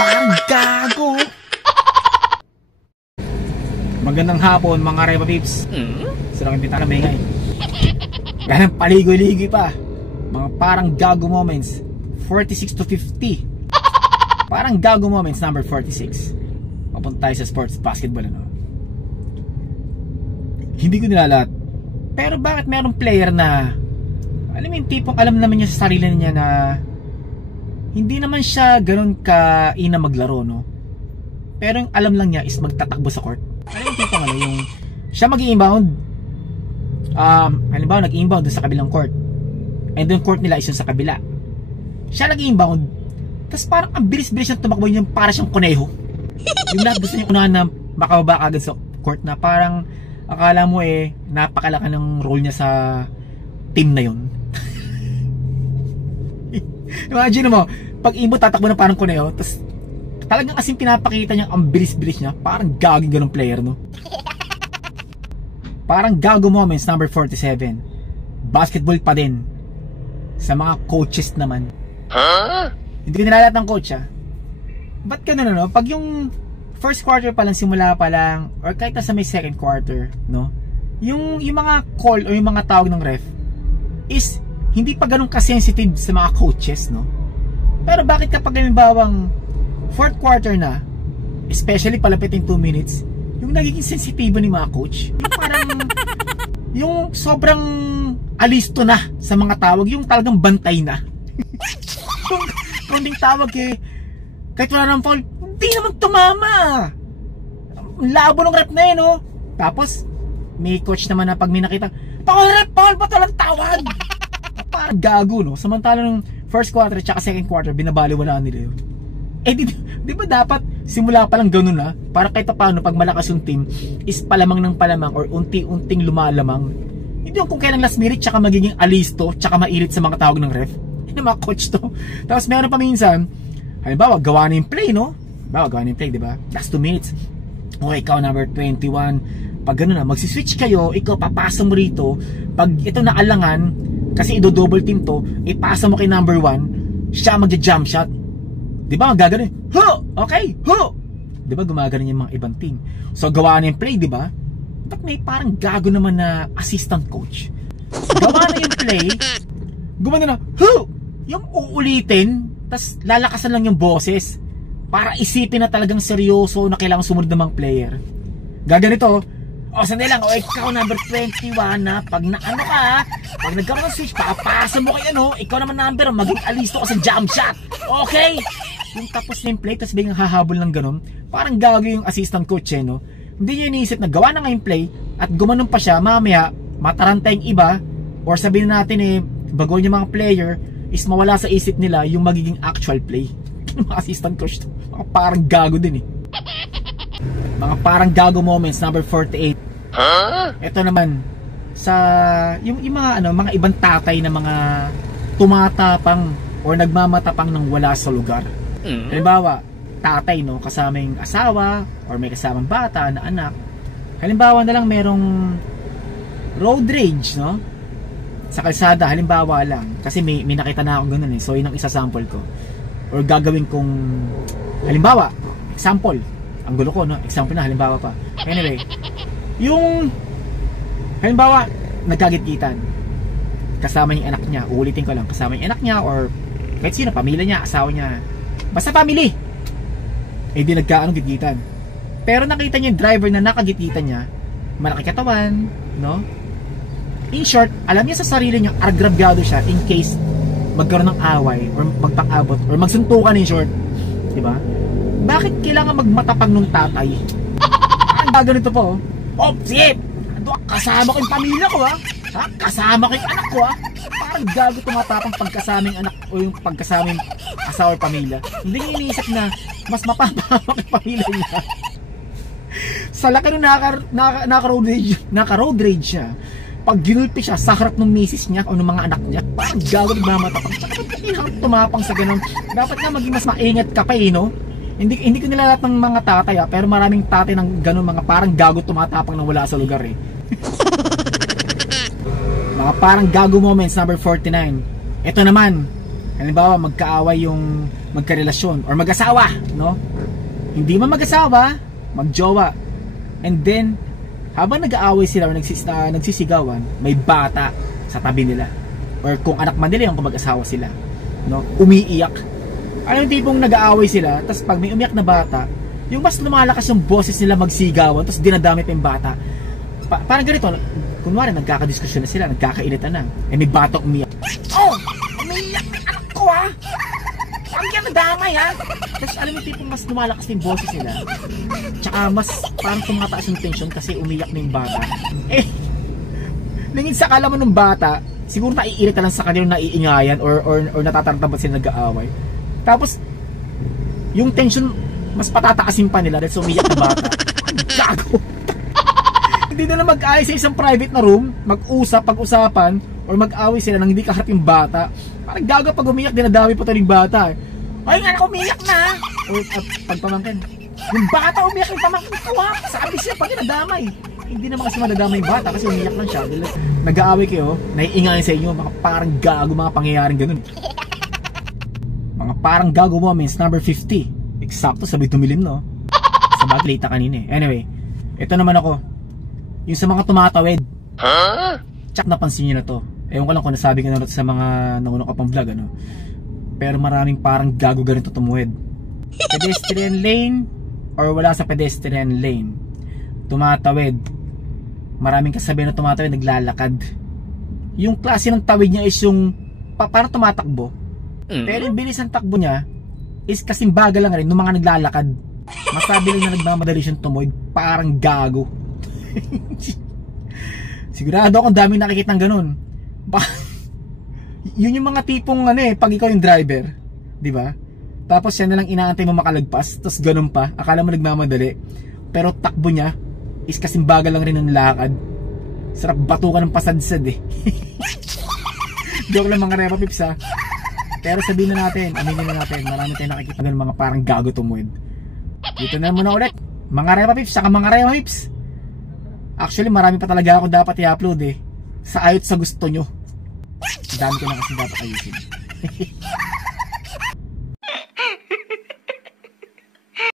Parang gago. Magandang hapon mga Reba Peeps. Sarang imbita na may ngay. Ganang paligoy-ligoy pa. Mga parang gago moments 46 to 50. Parang gago moments number 46. Papunta tayo sa sports basketball, ano? Hindi ko nilalat. Pero bakit merong player na alam mo yung tipong alam naman niya sa sarili niya na hindi naman siya ganoon ka ina maglaro, no? Pero yung alam lang niya is magtatakbo sa court. Alam yung tipong ano, yung siya mag-i-inbound. Halimbawa nag-inbound dun sa kabilang court. And yung court nila is yung sa kabila. Siya nag-inbound. Tapos parang ang bilis-bilis niyang tumakbo, yung para siyang kuneho. Yung lahat gusto niya unahan na makababa agad sa court na parang akala mo napakalaki ng role niya sa team na yun. Imagine mo, pag inbound tatakbo na parang kuneho, tapos talagang asin pinapakita niya ang bilis-bilis niya. Parang gaging ganong player, no? Parang gago moments number 47. Basketball pa din. Sa mga coaches naman. Hindi ko nilalat ng coach, ha? Ba't ganun, no? Pag yung first quarter pa lang, simula pa lang, or kahit sa may second quarter, no? Yung mga call o yung mga tawag ng ref is hindi pa ganun ka-sensitive sa mga coaches, no? Pero bakit kapag bawang fourth quarter na, especially palapit yung 2 minutes, yung nagiging sensitibo ni mga coach, yung parang yung sobrang alisto na sa mga tawag, yung talagang bantay na. Kung ding tawag kahit wala ng foul, hindi naman tumama. Labo ng rep na yun, no? Tapos may coach naman na pag may nakita, foul rep, foul ba talang tawag? Parang gago, no? Samantala nung first quarter at second quarter, binabaliwalaan nila yun. Di ba dapat simula pa lang ganun na, para kahit paano pag malakas yung team is palamang ng palamang or unti-unting lumalamang. Hindi yung kung kailang last minute tsaka magiging alisto tsaka mailit sa mga tawag ng ref. Yung mga coach to. Tapos meron pa minsan, halimbawa gawa na yung play, no? Halimbawa gawa na yung play, di ba? Last 2 minutes. Okay, ikaw number 21. Pag gano'n na, magsiswitch kayo, ikaw papasa mo rito. Pag ito na alangan, kasi i-double team to, ipasa mo kay number 1, siya magja-jump shot. Di ba? Gagano'n. Okay, di ba gumagano yung mga ibang team? So gawa na yung play, di ba? Ba't may parang gago naman na assistant coach? Gawa na yung play, gumano na, yung uulitin, tas lalakasan lang yung boses para isipin na talagang seryoso na kailangan sumunod ng mga player. Gaganito, sandali lang, ikaw number 21 na, pag naano ka, pag nagkaroon ng switch, papasa mo kay ikaw naman number, maging alisto ka sa jump shot. Okay? Yung tapos na yung play, tas biglang hahabol ng ganun, parang gago yung assistant coach, no? Hindi niya iniisip na gawa na nga yung play, at gumanon pa siya, mamaya, mataranta yung iba, or sabihin natin bago yung mga player, is mawala sa isip nila yung magiging actual play. Mga assistant coach to. Mga parang gago din Mga parang gago moments number 48. Ito naman sa yung mga mga ibang tatay na mga tumatapang or nagmamatapang ng wala sa lugar. Halimbawa, tatay, no, kasama yung asawa or may kasamang bata na anak. Halimbawa na lang merong road rage, no? Sa kalsada, halimbawa lang, kasi may nakita na akong ganun so yun ang isa-sample ko or gagawin kong halimbawa, example, ang gulo ko, no? Example na, halimbawa pa, anyway, yung halimbawa, nagkagit-gitan kasama yung anak niya, uulitin ko lang, kasama yung anak niya or kahit sino, pamilya niya, asawa niya, basta family, di nagkaano-gitgitan, pero nakita niya yung driver na nakagit-gitan niya, malaki katawan, no? In short, alam niya sa sarili niya, agrabyado siya in case magkaroon ng away or magpang-abot or magsuntukan in short. Diba? Bakit kailangan magmatapang nung tatay? Ang ganito po. Sige! Kasama ko yung pamilya ko, ha? Kasama ko yung anak ko, ha? Parang gago tumatapang pagkasaming anak o yung pagkasaming asawa or pamilya. Hindi niya iniisip na mas mapapamak yung pamilya niya. Sa laki nung naka-road rage siya, pag ginulpi siya sa harap ng misis niya o ng mga anak niya, parang gago nagmamatapang. Bakit tumapang sa ganun? Dapat nga maging mas maingat ka pa, no? Hindi ko nilalat ng mga tatay, pero maraming tatay ng ganun, mga parang gago tumatapang nang wala sa lugar, Mga parang gago moments number 49. Ito naman, halimbawa magkaaway yung magkarelasyon or mag-asawa, no? Hindi man mag-asawa, magjowa. And then, habang nag-aaway sila o nagsisigawan, may bata sa tabi nila. Or kung anak man nila yung kung mag-asawa sila, no? Umiiyak. Ano yung tipong nag-aaway sila, tapos pag may umiyak na bata, yung mas lumalakas yung boses nila magsigawan, tapos dinadami pa yung bata. Parang ganito, kunwari nagkakadiskusyon na sila, nagkakainitan na, eh may bata umiyak. Oh! Umiiyak na anak ko ha! Ang yan nadamay ha! Tapos alam mo tipong mas lumalakas yung boses nila, tsaka mas parang tumataas yung tension kasi umiyak na yung bata. Eh, lingid sa kala mo ng bata, siguro naiirita lang sa kanila, naiingayan or natataranta sila nag-aaway. Tapos, yung tension, mas patataasin pa nila dahil sumiyak na bata. Gago! Hindi na lang mag-aaway sa isang private na room, mag-usap, pag-usapan, or mag-aaway sila nang hindi kaharap yung bata. Parang gago pag umiyak, dinadami pa ito ng bata. Ay nga na, umiyak na! O pagpamangkin, yung bata umiyak yung pamangkin ko ha! Sabi siya, pag dinadamay. Hindi naman kasi madadamay yung bata kasi umiyak lang siya. Nag-aaway kayo, naiingayan sa inyo, mga parang gago, mga pangyayaring ganun. Mga parang gago moments, number 50. Eksakto, sabay tumilim, no? Sa bagay, late kanina eh. Anyway, ito naman ako. Yung sa mga tumatawid. Tsak, napansin nyo na to. Ewan ko lang kung nasabi ko na sa mga naunang ko pang vlog, ano? Pero maraming parang gago ganito tumuwid. Pedestrian lane or wala sa pedestrian lane. Tumatawid. Maraming kasabi na tumatawid, naglalakad. Yung klase ng tawid niya is yung parang tumatakbo. Pero yung bilis ng takbo niya is kasing bagal lang rin ng mga naglalakad. Masabi lang na nagmamadali siyang tumuwid, parang gago. Sigurado akong daming nakikita ng ganun. Yun yung mga tipong ano eh, pag ikaw yung driver, di ba? Tapos yan na lang inaantay mo makalagpas, tapos ganun pa, akala mo nagmamadali, pero takbo niya is kasing bagal lang rin ng lakad. Sarap batukan ng pasadsad eh. Joke lang mga Repa Pips ha. Pero sabihin na natin, aminin na natin, marami tayong nakikita ng mga parang gago tumuwid. Dito na muna ulit, mga Repa Pips, saka mga Repa Pips. Actually, marami pa talaga ako dapat i-upload eh. Sa ayot sa gusto nyo. Dami ko na kasi dapat ayusin.